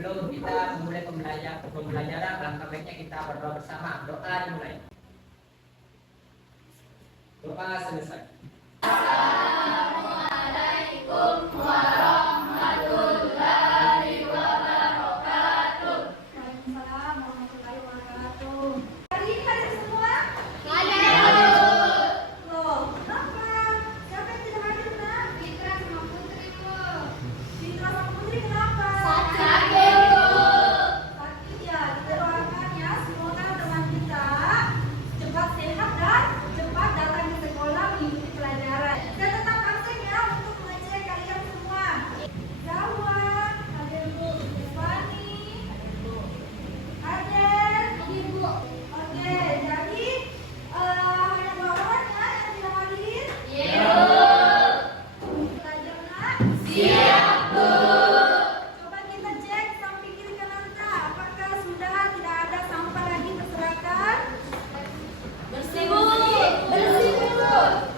sebelum kita memulai pembelajaran, alangkah baiknya kita berdoa bersama. Doa dimulai. Doa selesai. Assalamualaikum warahmatullahi wabarakatuh. Waalaikumsalam warahmatullahi wabarakatuh. Hari ini semua? Hadir. Loh, kenapa? Siapa yang tidak hadir, Nak? Fitra sama Putri, Bu. Fitra sama Putri kenapa? Sakit, Bu. Sakit ya. Kita doakan ya, semoga teman kita cepat sehat dan cepat datang ke sekolah mengikuti pelajaran. Dan tetap absen ya untuk mengecek kalian semua. Jawa, hadir Bu. Devani, hadir Ibu. Oke, jadi hanya dua orang ya yang tidak hadir. Iya. Belajar, Nak? Siap, Bu. Coba kita cek samping kiri kanan kita, apakah sudah tidak ada sampah lagi berserakan? Bersih, Bu. Bersih, Bu.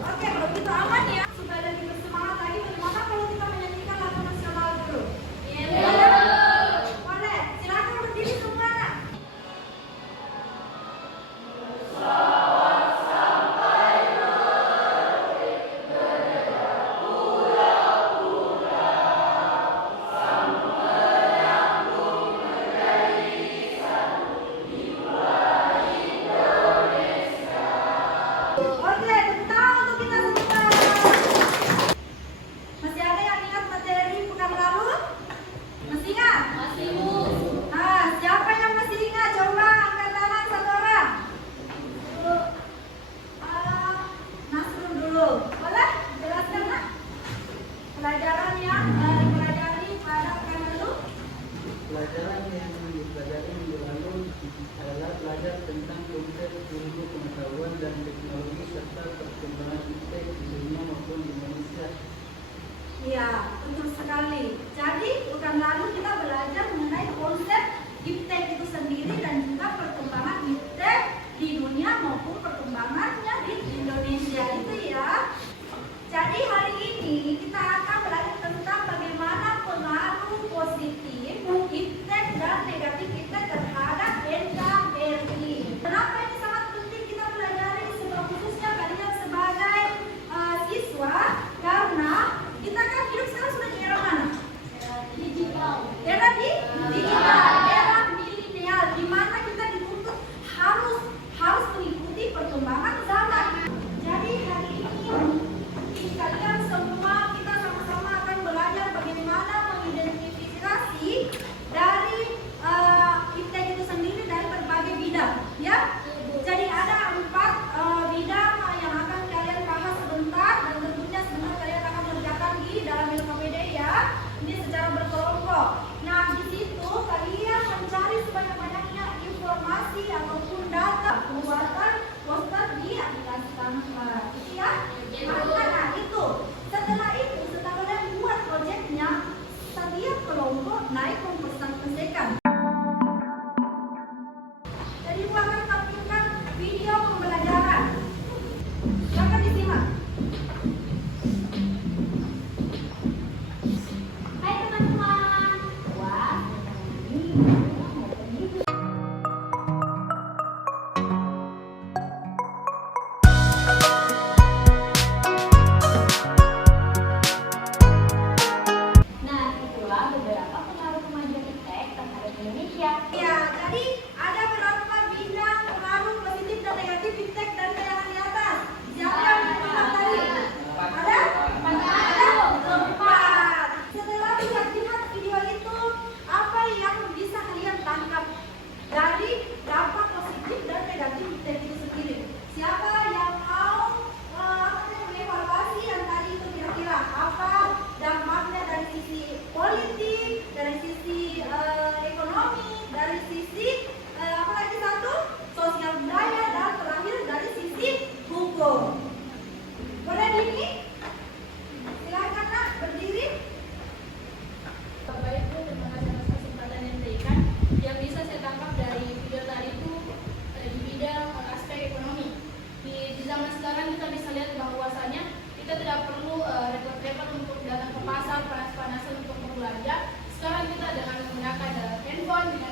Oke, kalau gitu aman ya. Supaya lebih bersemangat lagi, bagaimana kalau kita menyanyikan lagu nasional dulu? Iya. Boleh. Silakan berdiri semua, Nak. Oke, tepuk tangan untuk kita semua. Masih ada yang ingat materi pekan lalu? Masih ingat? Masih, Bu. Nah, siapa yang masih ingat? Coba angkat tangan satu orang. Dulu. Nasrul dulu. Boleh? Jelaskan, Nak. Pelajaran yang dipelajari pada pekan lalu? Pelajaran yang dipelajari minggu lalu adalah belajar tentang konsep ilmu pengetahuan dan teknologi serta perkembangan iptek di dunia maupun di Indonesia. Iya, betul sekali. Jadi, pekan lalu kita belajar mengenai konsep iptek itu sendiri dan juga perkembangan iptek di dunia maupun perkembangannya di Indonesia itu ya. Jadi hari ini kita akan belajar tentang bagaimana pengaruh positif iptek dan negatif iptek terhadap NKRI. Kenapa ini sangat penting kita pelajari, khususnya kalian sebagai siswa, karena kita kan hidup sekarang sudah di era mana? Digital. Era digital.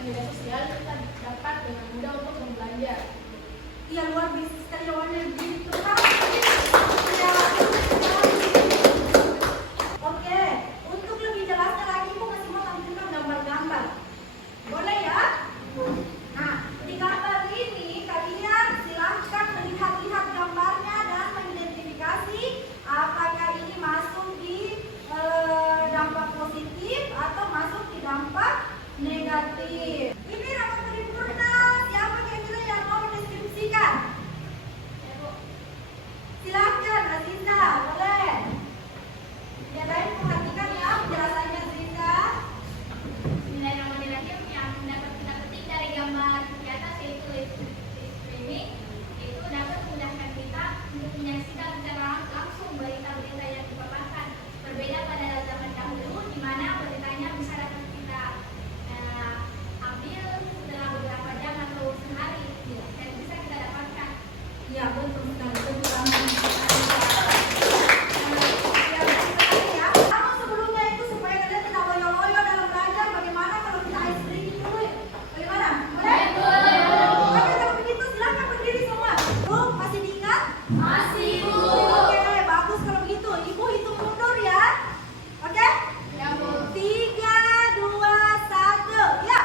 dengan media sosial, kita dapat dengan mudah untuk berbelanja. Iya, luar biasa sekali jawabannya gitu kan. Ya. Oke, untuk lebih jelasnya lagi Ibu masih mau tampilkan gambar-gambar. Boleh ya? Nah, di gambar ini kalian silahkan melihat-lihat gambarnya dan mengidentifikasi apakah ini masuk di dampak positif atau masuk di dampak negatif. Ini rapat paripurna, siapa kira-kira yang mau mendeskripsikan? Silakan, Aziza, boleh. Yang lain perhatikan ya penjelasannya, Aziza. Bismillahirrahmanirrahim. Yang dapat kita petik dari gambar di atas yaitu streaming, itu dapat memudahkan kita untuk menyaksikan secara langsung berita-berita yang dipaparkan. Berbeda pada zaman dahulu di mana beritanya bisa dapat kita ambil setelah beberapa jam atau sehari dan bisa kita dapatkan. Iya, betul sekali. Namun sebelumnya itu supaya kalian tidak loyo-loyo dalam belajar, bagaimana kalau kita ice breaking dulu? Bagaimana? Boleh? Oke, kalau begitu silakan berdiri semua. Bu, masih diingat? Masih, Bu. Oke, bagus kalau begitu. Ibu hitung mundur ya. Oke? Ya, Bu. 3, 2, 1. Ya.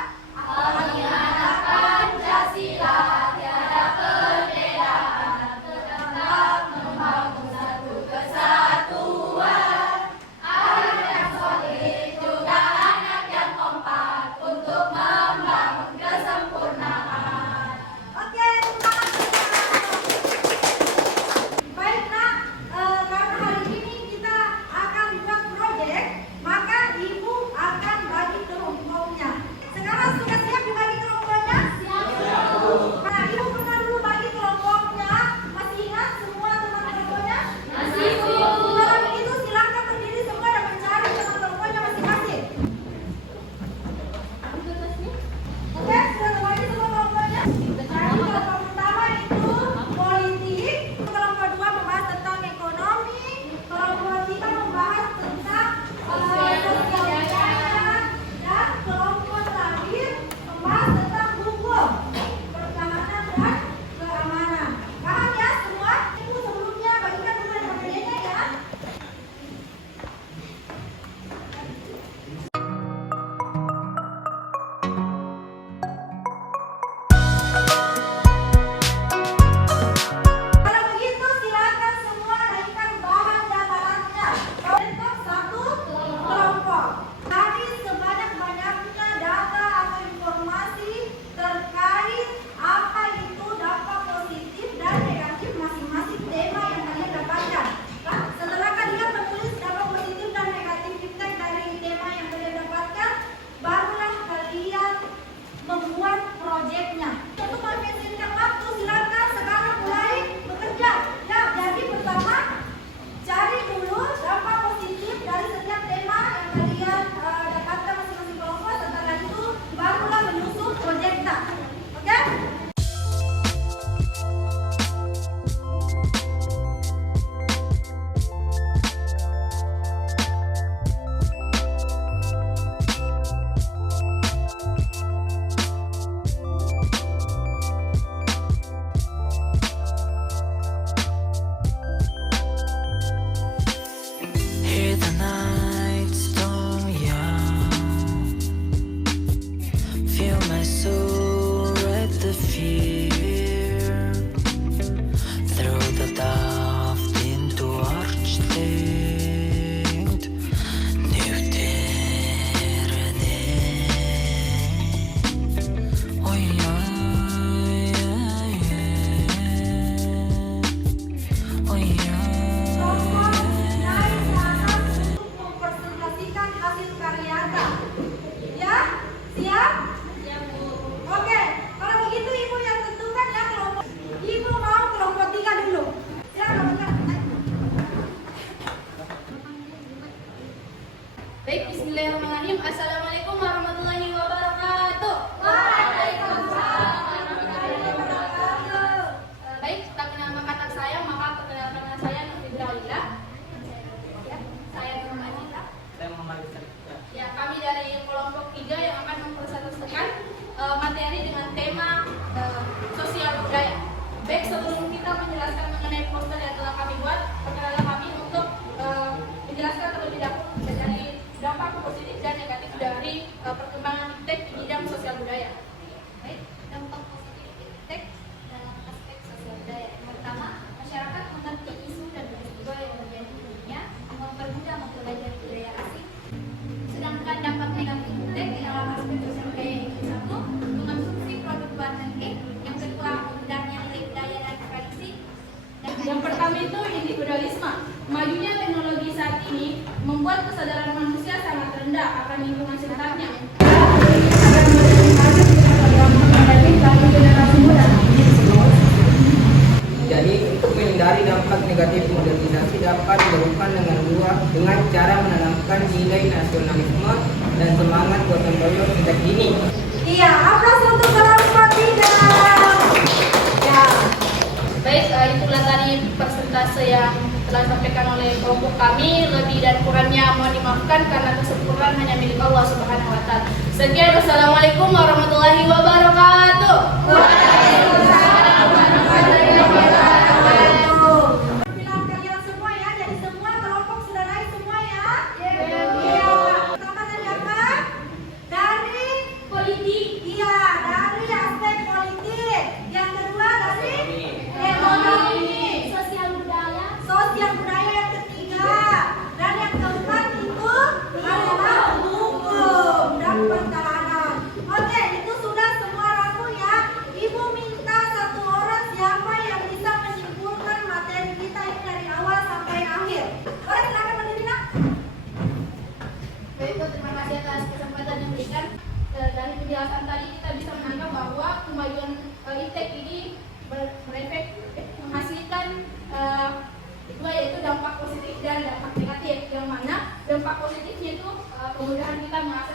Tiada Pancasila, tiada perbedaan, tetap membangun satu kesatuan. Anak yang solid juga anak yang kompak untuk membangun kesempurnaan. Oke, semangat. Baik nak, karena hari ini kita akan buat proyek, maka ibu akan bagi kelompoknya. Sekarang sudah siap dibagi kelompoknya? Siap. Nah, ibu pernah dulu bagi kelompoknya. Masih ingat semua teman kelompoknya? Masih, Bu. Kalau begitu silakan berdiri semua dan mencari teman kelompoknya masing-masing. Oke, sudah terbagi semua kelompoknya? Jadi kelompok pertama itu politik, kelompok dua membahas tentang ekonomi, kelompok tiga membahas tentang sosial budaya, dan kelompok terakhir membahas tentang hukum, pertahanan dan keamanan. Paham ya semua? Ibu sebelumnya bagikan dulu yang bedanya ya. Kalau begitu silakan semua naikkan bahan daftarannya. Bentuk satu kelompok. Cari sebanyak-banyaknya data atau informasi terkait apa itu dampak positif dan negatif masing-masing tema yang kalian dapatkan. Nah, setelah kalian menulis dampak positif dan negatif feedback dari tema yang kalian dapatkan, barulah kalian membuat proyeknya. Untuk mempersingkat waktu, silakan sekarang mulai bekerja. Ya, jadi pertama cari dulu dampak positif dari setiap tema yang kalian dapatkan masing-masing kelompok. Setelah itu barulah menyusun proyeknya. Oke? Hear the night storm young. Feel my soul wreck the fear. Throw the daft into archlight. Nukter oh yeah, oh yeah. Untuk mempresentasikan hasil karyanya. Ya? Siap? Ya, Bu. Oke, kalau begitu ibu yang tentukan ya kelompok. Ibu mau kelompok 3 dulu. Silakan. Baik, bismillahirrahmanirrahim. Assalamualaikum warahmatullahi wabarakatuh. Waalaikumsalam. pertama itu individualisme. Majunya teknologi saat ini membuat kesadaran manusia sangat rendah akan lingkungan sekitarnya. Jadi untuk menghindari dampak negatif modernisasi dapat dilakukan dengan cara menanamkan nilai nasionalisme dan semangat gotong royong sejak dini. Iya, aplaus untuk kelompok 3. Ya. Baik, itulah tadi persentase yang telah disampaikan oleh kelompok kami. Lebih dan kurangnya mohon dimaafkan karena kesempurnaan hanya milik Allah Subhanahu wa Ta'ala. Sekian, wassalamualaikum warahmatullahi wabarakatuh. Perwakilan kalian semua ya, jadi semua kelompok sudah naik semua ya. Iya. Pertama dari apa? Dari Politik. iya, dari aspek politik. Yang kedua dari ekonomi, Sosial budaya. sosial budaya yang ketiga. Dan yang keempat itu adalah hukum dan pertahanan. Oke, itu sudah semua ragu ya. Ibu minta satu orang siapa yang bisa menyimpulkan materi kita ini dari awal sampai akhir. Boleh silakan berdiri nak. Baik, terima kasih atas kesempatan yang diberikan. Dari penjelasan tadi kita bisa menangkap bahwa kemajuan ITEK ini berefek menghasilkan dua, yaitu dampak positif dan dampak negatif. Yang mana dampak positifnya itu kemudahan kita mengakses